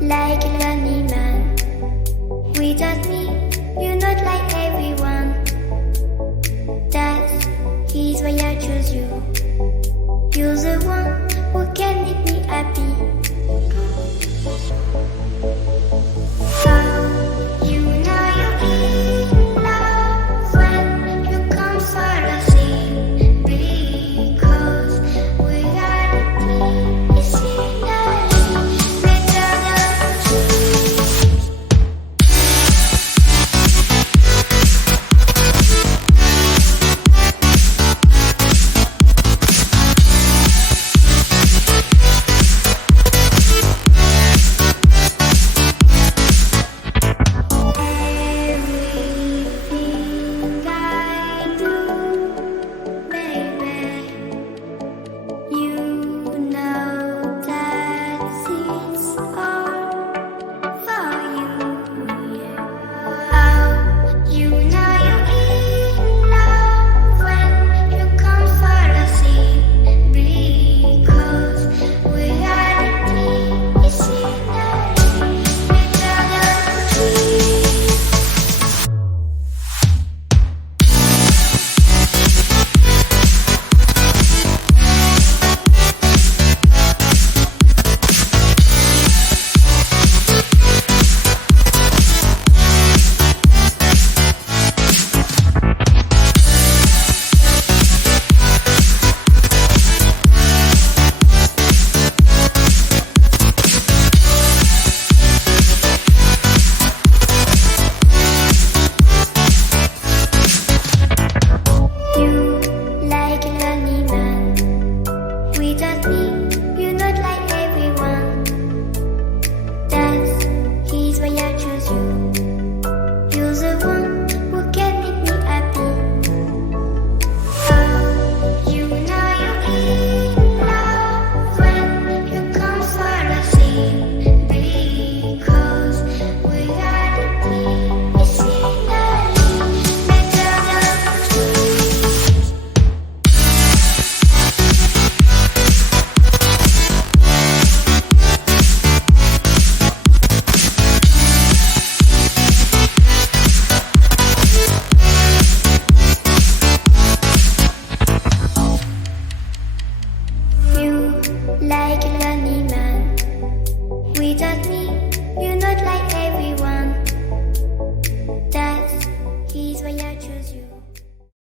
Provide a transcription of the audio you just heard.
like a lonely man. Without me, you're not like everyone. That is why I chose you. You're the one who can make me happy. Oh, you know you're in love when you come for the thing. Because reality is finally better than truth. Everything I do, baby, you know that it's all for you, yeah. Oh, you know you're in love when you come for the thing. Because reality is finally better than truth. You like a lonely man. Without me, you're not like everyone. That is why I chose you. You're the one who can make me happy. Oh, you know you're in love when you come for the thing. Because reality is finally better than truth. You like a lonely man. Without me, you're not like everyone. That is why I chose you.